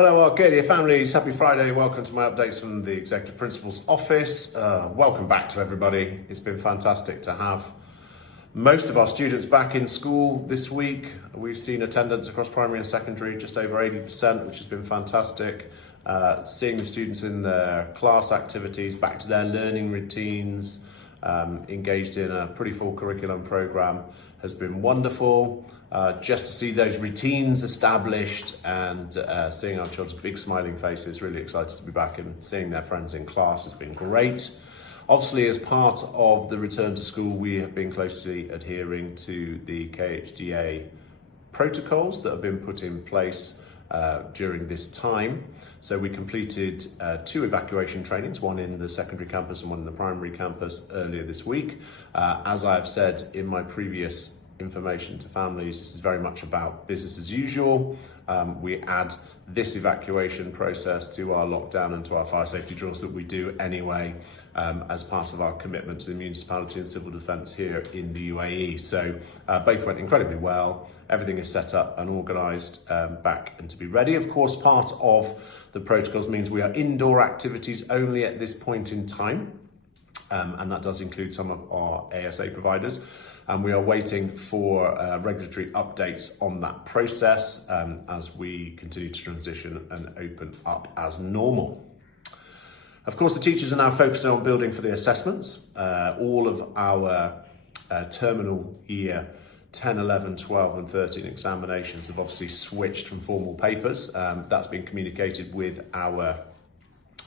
Hello Arcadia families, happy Friday. Welcome to my updates from the Executive Principal's office. Welcome back to everybody. It's been fantastic to have most of our students back in school this week. We've seen attendance across primary and secondary just over 80%, which has been fantastic. Seeing the students in their class activities, back to their learning routines, engaged in a pretty full curriculum program has been wonderful. Just to see those routines established and seeing our children's big smiling faces, really excited to be back and seeing their friends in class has been great. Obviously, as part of the return to school, we have been closely adhering to the KHDA protocols that have been put in place during this time. So we completed 2 evacuation trainings, one in the secondary campus and one in the primary campus earlier this week. As I've said in my previous information to families, this is very much about business as usual. We add this evacuation process to our lockdown and to our fire safety drills that we do anyway as part of our commitment to the municipality and civil defence here in the UAE. So both went incredibly well. Everything is set up and organised back and to be ready. Of course, part of the protocols means we are indoor activities only at this point in time, and that does include some of our ASA providers. And we are waiting for regulatory updates on that process as we continue to transition and open up as normal. Of course, the teachers are now focusing on building for the assessments. All of our terminal year 10, 11, 12 and 13 examinations have obviously switched from formal papers. That's been communicated with our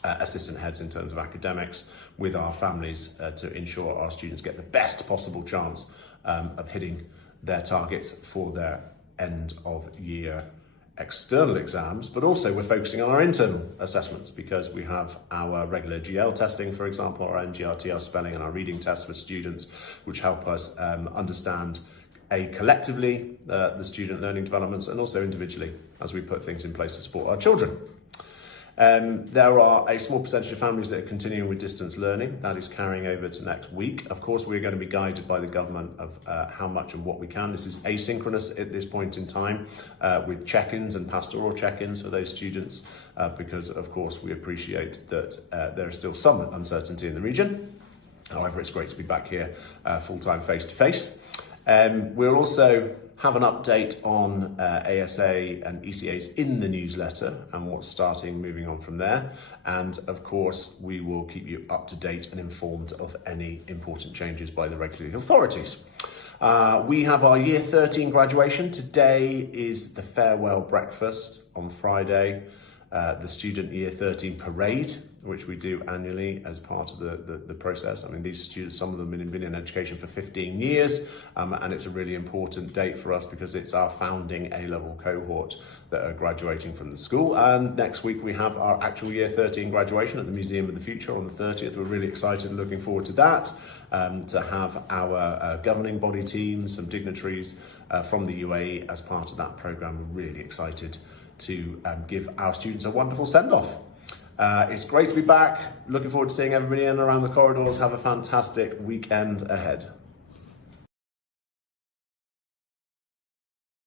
assistant heads in terms of academics, with our families to ensure our students get the best possible chance of hitting their targets for their end of year external exams. But also we're focusing on our internal assessments because we have our regular GL testing, for example, our NGRT, our spelling and our reading tests for students, which help us understand collectively the student learning developments and also individually as we put things in place to support our children. There are a small percentage of families that are continuing with distance learning. That is carrying over to next week. Of course, we're going to be guided by the government of how much and what we can. This is asynchronous at this point in time with check-ins and pastoral check-ins for those students because, of course, we appreciate that there is still some uncertainty in the region. However, it's great to be back here full-time face-to-face. We'll also have an update on ASA and ECAs in the newsletter and what's moving on from there. And of course, we will keep you up to date and informed of any important changes by the regulatory authorities. We have our Year 13 graduation. Today is the farewell breakfast. On Friday, the Student Year 13 parade, which we do annually as part of the process. I mean, these students, some of them have been in education for 15 years, and it's a really important date for us because it's our founding A-level cohort that are graduating from the school. And next week we have our actual Year 13 graduation at the Museum of the Future on the 30th. We're really excited and looking forward to that, to have our governing body team, some dignitaries from the UAE as part of that programme. We're really excited to give our students a wonderful send-off. It's great to be back. Looking forward to seeing everybody in and around the corridors. Have a fantastic weekend ahead.